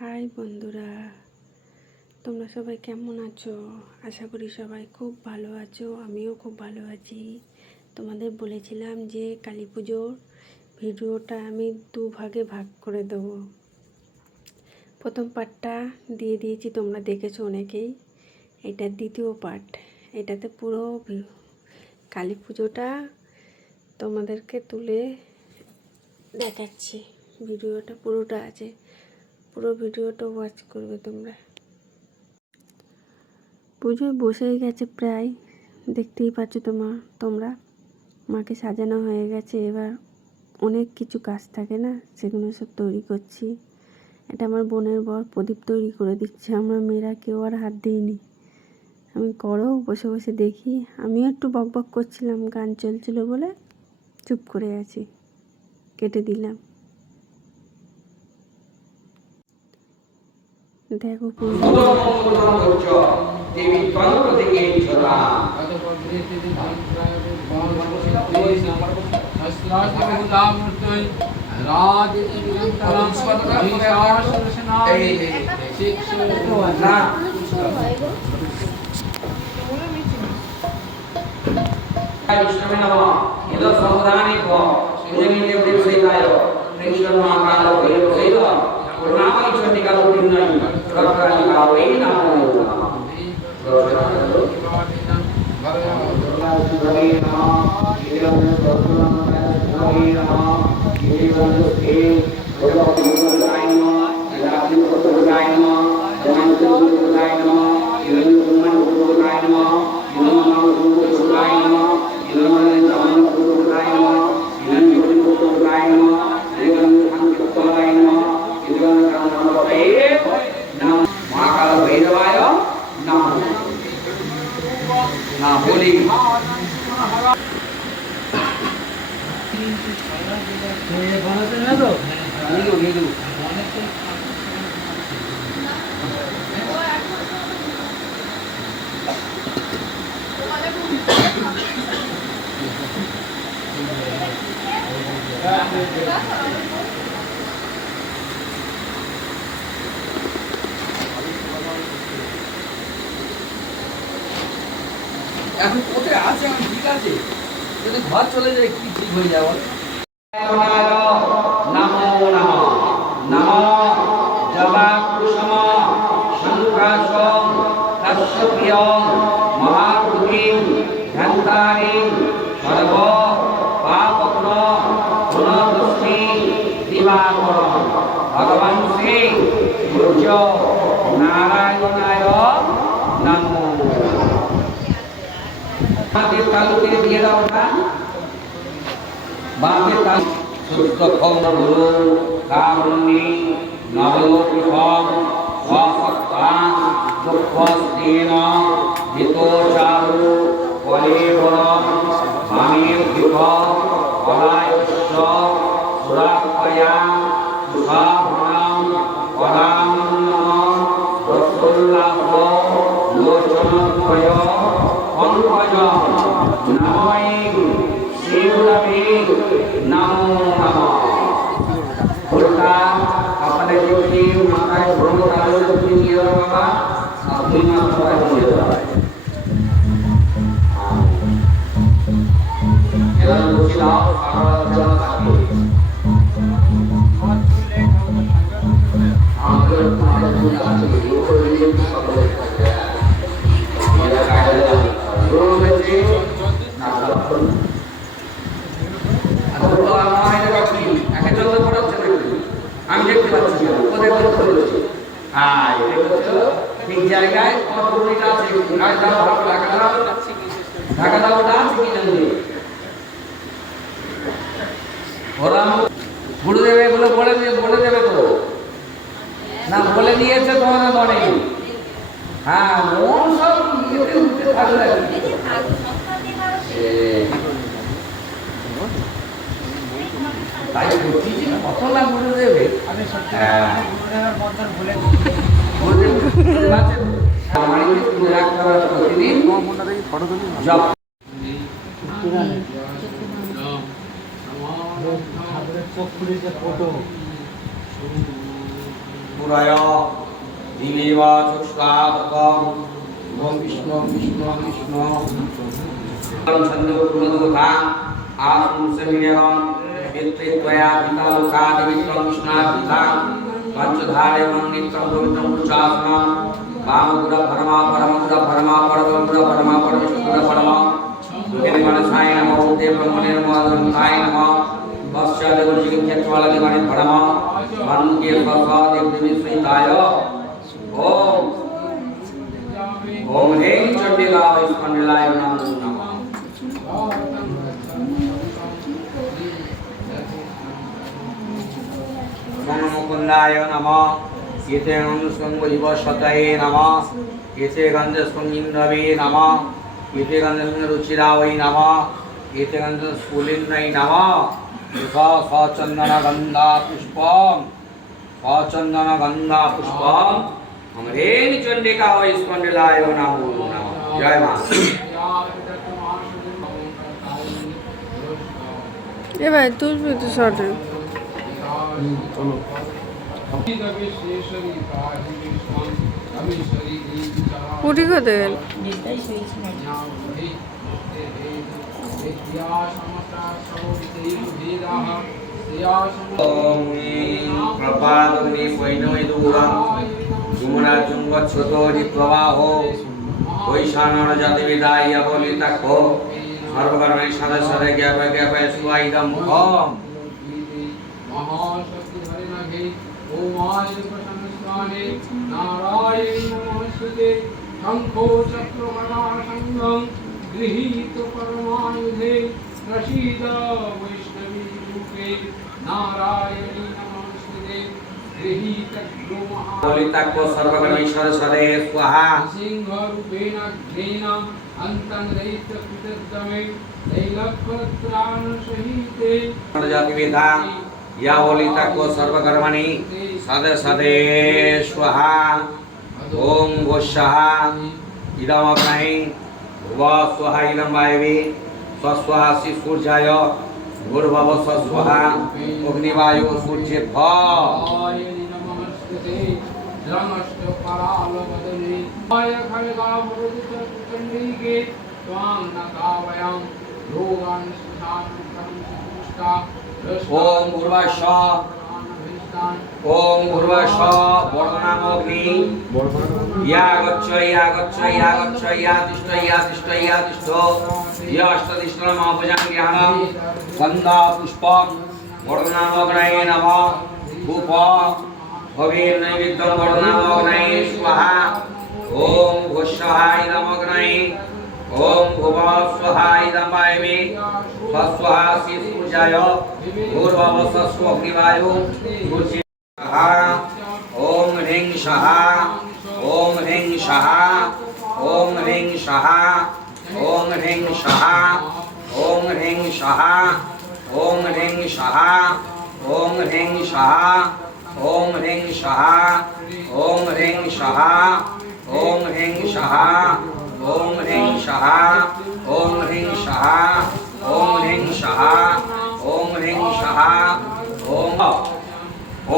High বন্ধুরা, তোমরা সবাই কেমন আছো? আশা করি সবাই খুব ভালো আছো, আমিও খুব ভালো আছি। তোমাদের বলেছিলাম যে কালী পুজোর ভিডিওটা আমি দু ভাগে ভাগ করে দেবো। প্রথম পার্টটা দিয়ে দিয়েছি, তোমরা দেখেছ অনেকেই। এটা দ্বিতীয় পার্ট এটাতে পুরো কালী পুজোটা তোমাদেরকে তুলে দেখাচ্ছি। ভিডিওটা পুরোটা আছে। পুরো ভিডিওটা ওয়াচ করবে তোমরা। পুজোয় বসেই গেছে প্রায়, দেখতেই পাচ্ছ তোমার তোমরা। মাকে সাজানো হয়ে গেছে, এবার অনেক কিছু কাজ থাকে না, সেগুলো সব তৈরি করছি। এটা আমার বোনের বর প্রদীপ তৈরি করে দিচ্ছে, আমরা মেয়েরা কেউ আর হাত দিইনি। আমি করো, বসে বসে দেখি। আমিও একটু বক বক করছিলাম, গান চলছিল বলে চুপ করে আছি, কেটে দিলাম। দেখো পুরো। সুদমঙ্গলমঙ্গলমঙ্গলচ দেবী তন্ত্র থেকে ছড়া না বিষ্ণুবে নমঃ ইদ সৌদানি ক সুজমিতে দেবসেতায় কৃষ্ণ মহাকাল ভৈরব ভৈরব নামাই চন্ডিকা দিনাই রক্ষানি কাওই নমো মহাকাল ভৈরবায় নমঃ না বলি মৃদু মৃদু এখন কোথায় আছে এখন ঠিক আছে যদি ঘর চলে যায় কি ঠিক হয়ে যাবে নমো নমঃ নমঃ জবা কুসুম শঙ্কাশং তস্যপ্রিয়ং মহাভূতিং ঘন্টারিং সর্ব পাপগ্ন গুণদুষ্টি দিবাকর ভগবান শ্রী সূর্য নারায়ণায় নমো হাতের তালুতে দিয়ে দাও না বাপের কাজ শুদ্ধ খম গুরু কারুণ্যে নবলোকিফম স্বসত্তান দুঃখস্তেন হিতোচারু কলেবরম মামের পুরায় দিবেব চক্ষুষ্টাদকম ওম বিষ্ণু বিষ্ণু বিষ্ণু ছন্দপুরদোতা আসুন সেমিনেরম भित्रे त्वया पिता लोकादिमित्रं विष्णाभिधानं पञ्चधारे मन्नित्रं भवितं पुरुषासनं वामगुर परमा परमगुर परमा परमगुर परमा परमेश्वर परमा योगिनि मनसाय नमः उदे ब्रह्मणे नमः अनंताय नमः पश्चात् गुरुजी क्षेत्रवाला दिवाने परमा मनुके स्वस्वा देवदेवी श्रीताय ओम ओम हे चंडिका वैष्णव लाय नमः। মুকুন্দায় নম এতে অনুসঙ্গ ইব শতয়ে নম এতে গন্ধস্কং ইন্দ্রবে নম এতে গন্ধস্কং রুচিরাবৈ নম এতে গন্ধ স্ফুলিন্নৈ নম সচন্দন গন্ধা পুষ্পম সচন্দন গন্ধা পুষ্পম অমরেণ চণ্ডিকা ওই স্কন্ডিলায় নমো নমঃ জয় মা এবার তুলবি তো শর্টে। চলো উঠি কোথায় গেল প্রপাদগ্নি বৈনমিদূরম যুমরাজুঙ্গচ্ছতোরি প্রবাহ বৈশানরজাতিবিদায় অবলিতাক্ষ সর্বকর্মণি সদস্যরে জ্ঞাপে জ্ঞাপে সুবাইদম ওম ोमायुप्रसंस्थाने नारायणे नमस्ते शङ्खो चक्रमणासङ्गं गृहीतपरमायुधे प्रसीद वैष्णवीरूपे नारायणी नमस्ते गृहीतग्रोमहालिताको सर्वगणेश्वर सदे स्वाहा। सिंहरूपेण घ्नेन अन्तङ्गयितकृतदमे तैलपत्राणसहिते। जातिवेदा या वलिता को सर्वकर्मणि। सद सदे स्वाहा। ओम गोशाहा भुवस्वः इदं वा स्वाहा सूर्याय। भूर्भव स्वस्वाहा। अग्निवायो सूर्ये भ स्वस्वाहा न गावयां योगान् ওম উর্বাস ওম উর্বাস বর্ণনাম অগ্নি ইয়া গচ্ছ ইয়া গচ্ছ ইয়া গচ্ছ ইয়া তিষ্ঠ ইয়া তিষ্ঠ ইয়া তিষ্ঠ ইয়া অষ্টতিষ্ঠ মহাপজাং জ্ঞানম। গন্ধ পুষ্পম বর্ণনাম অগ্নয়ে নম ভূপ। ভবির নৈবেদ্য বর্ণনাম অগ্নয়ে স্বাহা। ওম ঘোষহায় নমগ্নয়ে। ওম ভুব স্বহায় দমায় মে স্বস্বহাসি শিশুজায় ভূর্ভব স্বস্ব অগ্নিবায়ু সূর্যে সাহা ওম হ্রিং সাহা ওম হ্রিং সাহা ওম হ্রিং সাহা ওম হ্রিং সাহা ওম হ্রিং সাহা ওম হ্রিং সাহা ওম হ্রিং সাহা ওম হ্রিং সাহা ওম হ্রিং সাহা ওম হ্রিং সাহা ওম হ্রিং সাহা ওম হ্রিং সাহা, ওম হ্রিং সাহা, ওম ওম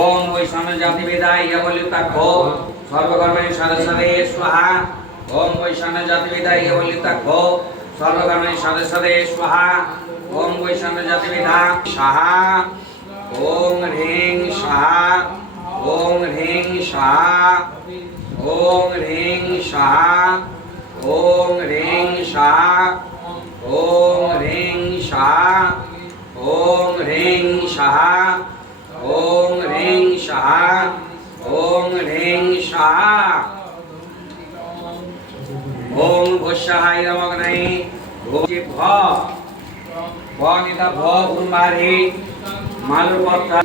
ওম বৈষ্ণব জাতি বিদায় বলিতাক্ষ সর্বকর্মে সদস্যদে স্বাহা। ওম বৈষ্ণব জাতি বিদায় বলিতাক্ষ সর্বকর্মে সদস্যদে স্বাহা। ওম বৈষ্ণব জাতি বিধা সাহা। ওম হ্রিং সাহা, ওম হ্রিং সাহা, ওম হ্রিং সাহা, ওম হ্রিং সাহা। ॐ ह्रीं शाः ॐ ह्रीं शाः ॐ ह्रीं शाः ॐ ह्रीं शाः ॐ भुष्यहाय नमग्नै भोजि भ भनिता भ उन्मारि मालुपत्र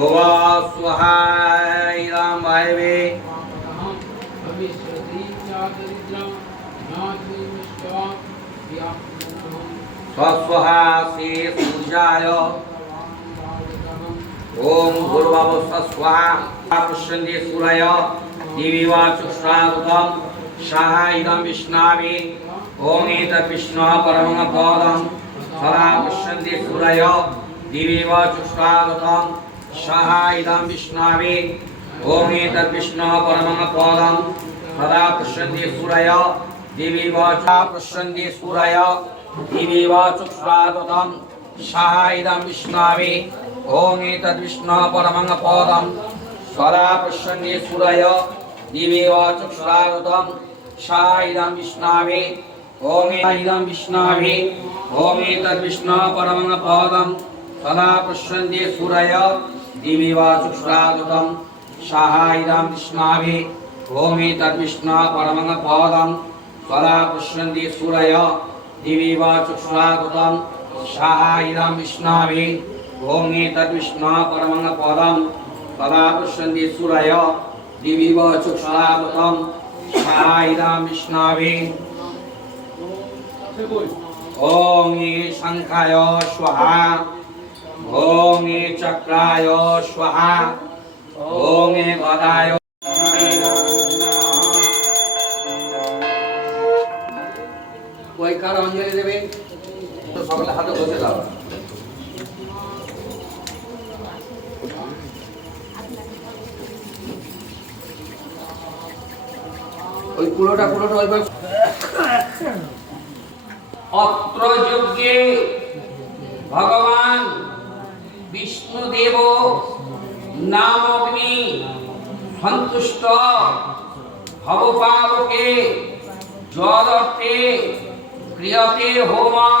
भुवा स्वाहायिरां वायवे स्वस्वहा से सूर्याय ॐ गुरुवाव स्वस्वहा पश्यन्ति सूरय दिवि वा चक्षुरादुकं साहाय्यं विष्णावे ॐ एतत् विष्णुः सदा पश्यन्ति सूरय दिवि वा चक्षुरादुकं सहा इदं विष्णामि ओम एतत् विष्णुः परमं पदं सदा पुष्यन्ते सूरय देवी वा च पुष्यन्ते सूरय दिवि वा चुक्ष्वादुतं सहा इदं विष्णामि ॐ एतद्विष्णुः परमं पदं स्वरा पश्यन्ति सूरय दिवि वा चुक्ष्वादुतं सहा इदं विष्णामि ॐ इदं विष्णामि ॐ एतद्विष्णुः परमं पदं सदा पश्यन्ति सूरय दिवि वा चुक्ष्वादुतं सहा इदं विष्णामि ॐ एतद्विष्णुः परमं पदं सदा पश्यन्ति सूरय दिवि वा चुष्वागुतं सहा इदं विष्णामि ॐ एतद्विष्णुः परमं पदं सदा पश्यन्ति सूरय दिवि वा चुष्वागुतं सहा इदं विष्णामि ॐ ए शङ्खाय स्वाहा ॐ ए चक्राय स्वाहा ॐ ए गदाय ওই কার অঞ্জলি দেবে তো সকলে হাতে বসে দাও ওই কুলোটা কুলোটা ওইভাবে অত্র যজ্ঞে ভগবান বিষ্ণুদেব নাম অগ্নি সন্তুষ্ট ভবপাবকে যদর্থে ক্রিয়তে হোমং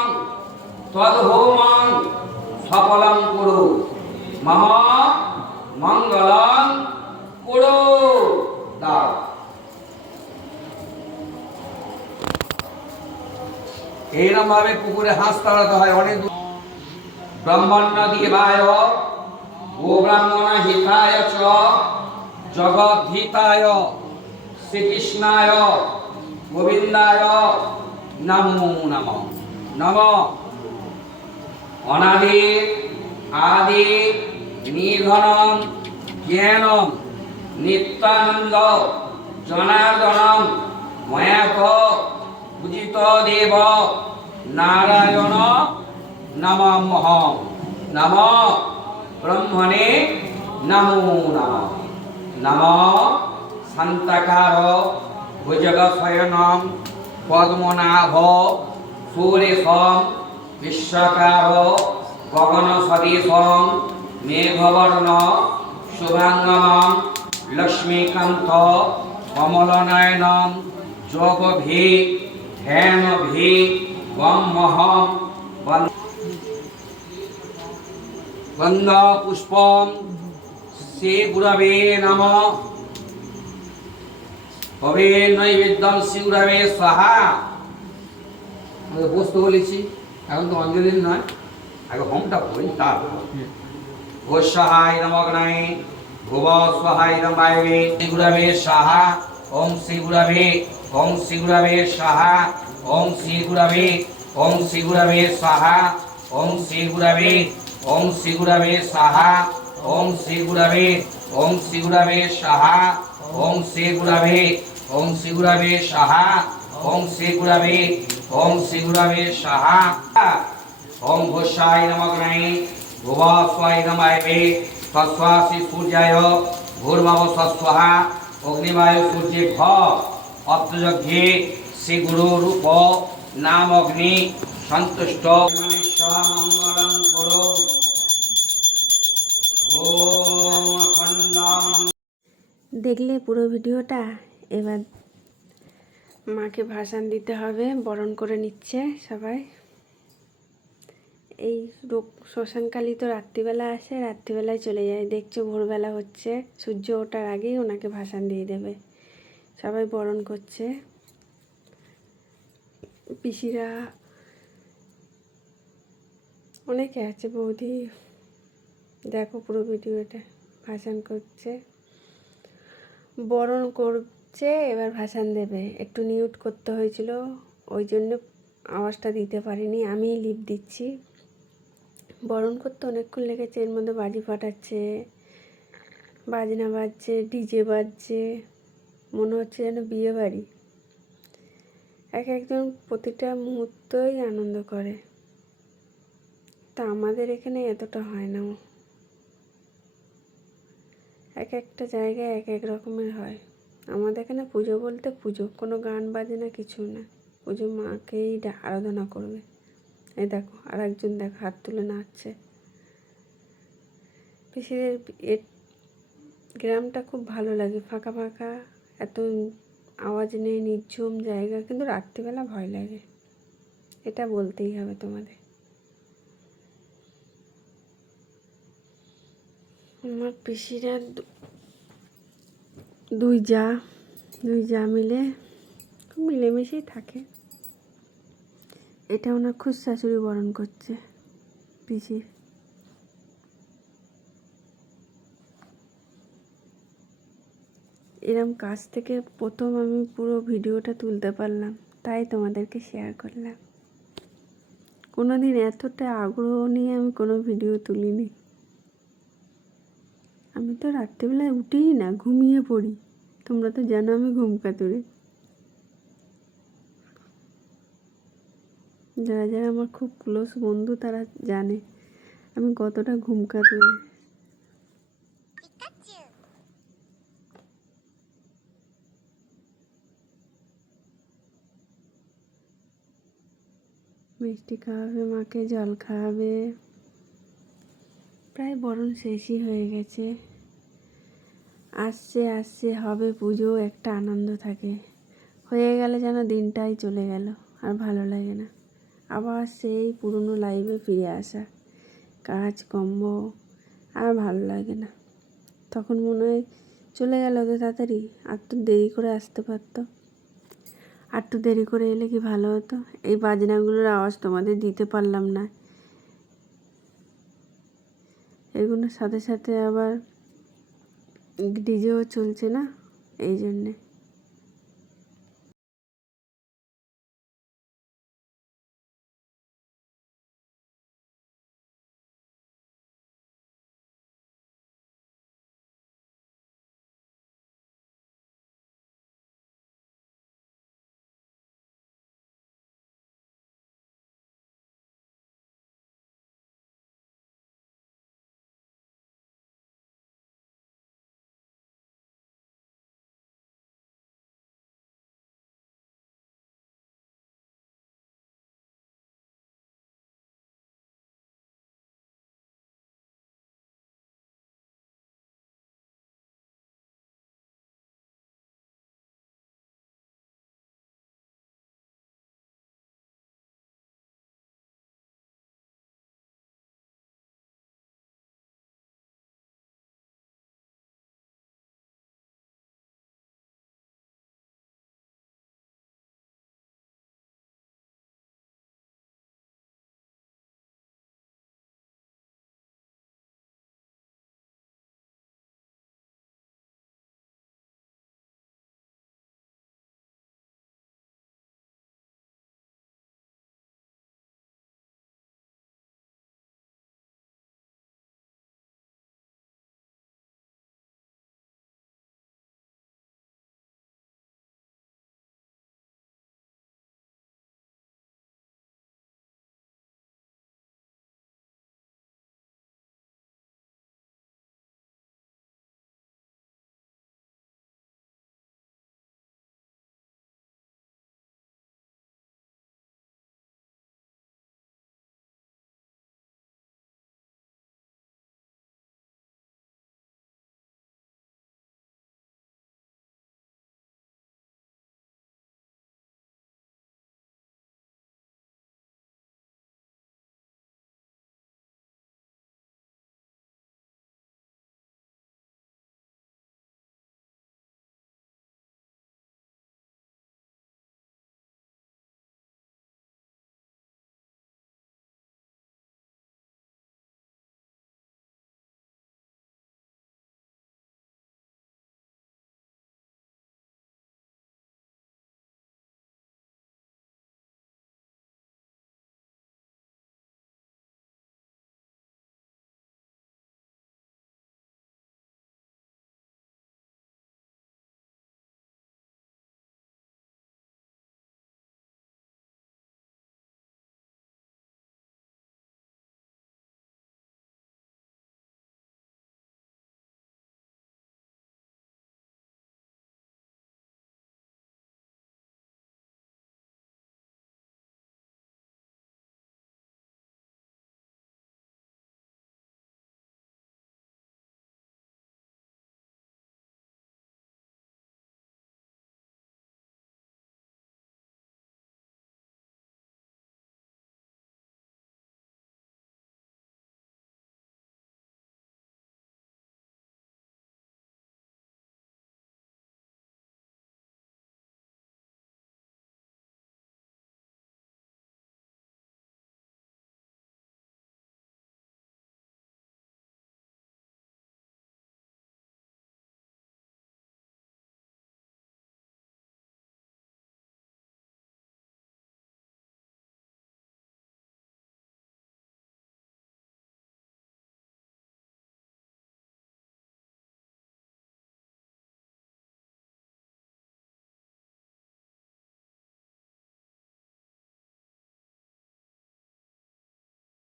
তদ হোমং সফলং কুরু মম মঙ্গলং কুরু দাও এইরকম ভাবে পুকুরে হাঁস তাড়াতে হয়, অনেক ব্রহ্মণ্য দেবায়, ও ব্রাহ্মণ হিতায় চ জগদ্ধিতায় শ্রীকৃষ্ণায়, গোবিন্দায় নমো নম। নম। অনাদি, আদি নিধনম জ্ঞানম, নিত্যানন্দ, জনার্দনম ময়াত পূজিত দেব, নারায়ণ নমঃ নম ব্রহ্মণে নমো নম। নম শান্তকার ভুজগশয়নম পদ্মনাভ সুরেশম, বিশ্বকার গগন সদীশম মেঘবর্ণ শুভাঙ্গমম, লক্ষ্মীকান্ত কমলনয়নম, যোগভি ধ্যানভি ব্রহ্মহম গন্ধ পুষ্পম শ্রী গুরবে নম। হবে নৈবেদ্যম শ্রী গুরবে সাহা বসতে বলেছি, এখন তো অঞ্জলি নয়। আগে হোমটা করি তারপর। গোস্বাহায় নমগ্নায় ভুব স্বহায় নমায়বে শ্রী গুরবে সাহা ওম শ্রী গুরবে, ওম শ্রী গুরবে সাহা ওম শ্রী গুরবে, ওম শ্রী গুরবে সাহা ওম শ্রী ওম শ্রী গুরবে সাহা, ওম শ্রী গুরবে ওম শ্রী গুরবে সাহা, ওম শ্রী গুরবে ওম শ্রী গুরবে সাহা, ওম শ্রী গুরবে ওম শ্রী গুরবে সাহা। ওম ঘোষায় নমগ্নায় ভুবাস্বায় নমায়বে স্বস্বাসি সূর্যায়, ভূর্ভব স্বস্বহা অগ্নিবায়ু সূর্যে ভ অত্রযজ্ঞে শ্রী গুরু রূপ নাম অগ্নি সন্তুষ্ট দেখলে পুরো ভিডিওটা, এবার মাকে ভাসান দিতে হবে, বরণ করে নিচ্ছে সবাই। এই শ্মশানকালী তো রাত্রিবেলা আসে, রাত্রিবেলায় চলে যায়। দেখছ ভোরবেলা হচ্ছে, সূর্য ওঠার আগেই ওনাকে ভাসান দিয়ে দেবে। সবাই বরণ করছে। পিসিরা অনেকে আছে বৌদি। দেখো পুরো ভিডিওটা, ভাসান করছে। বরণ করছে, এবার ভাসান দেবে। একটু নিউট করতে হয়েছিল, ওই জন্য আওয়াজটা দিতে পারিনি, আমিই লিপ দিচ্ছি। বরণ করতে অনেকক্ষণ লেগেছে, এর মধ্যে বাজি ফাটাচ্ছে, বাজনা বাজছে, ডিজে বাজছে, মনে হচ্ছে যেন বিয়ে বাড়ি। এক একজন প্রতিটা মুহূর্তই আনন্দ করে। তা আমাদের এখানে এতটা হয় না। এক একটা জায়গায় এক এক রকমের হয়। আমাদের এখানে পুজো বলতে পুজো, কোনো গান বাজে না কিছু না। পুজো মাকেই আরাধনা করবে। এই দেখো আর একজন দেখো, হাত তুলে নাচছে। পিসিদের এ গ্রামটা খুব ভালো লাগে, ফাঁকা ফাঁকা, এত আওয়াজ নেই, নির্ঝুম জায়গা, কিন্তু রাত্রিবেলা ভয় লাগে। এটা বলতেই হবে তোমাদের। আমার পিসিরা দুই যা দুই যা মিলে খুব মিলেমিশেই থাকে। এটা ওনার খুব শাশুড়ি বরণ করছে, পিসির। এরম কাছ থেকে প্রথম আমি পুরো ভিডিওটা তুলতে পারলাম, তাই তোমাদেরকে শেয়ার করলাম। কোনো দিন এতটা আগ্রহ নিয়ে আমি কোনো ভিডিও তুলিনি। আমি তো রাত্রিবেলায় উঠেই না, ঘুমিয়ে পড়ি। তোমরা তো জানো আমি ঘুম কাতুরে। যারা যারা আমার খুব ক্লোজ বন্ধু, তারা জানে আমি কতটা ঘুম কাতুরে। মিষ্টি খাওয়াবে, মাকে জল খাওয়াবে। প্রায় বরণ শেষই হয়ে গেছে। আসছে আসছে, হবে পুজো, একটা আনন্দ থাকে। হয়ে গেলে যেন দিনটাই চলে গেল, আর ভালো লাগে না। আবার সেই পুরনো লাইফে ফিরে আসা, কাজ, কম্ব, আর ভালো লাগে না। তখন মনে হয় চলে গেল তো তাড়াতাড়ি, আর তো দেরি করে আসতে পারতো। আর একটু দেরি করে এলে কি ভালো হতো? এই বাজনাগুলোর আওয়াজ তোমাদের দিতে পারলাম না। এগুলোর সাথে সাথে আবার ডিজেও চলছে না এই জন্যে।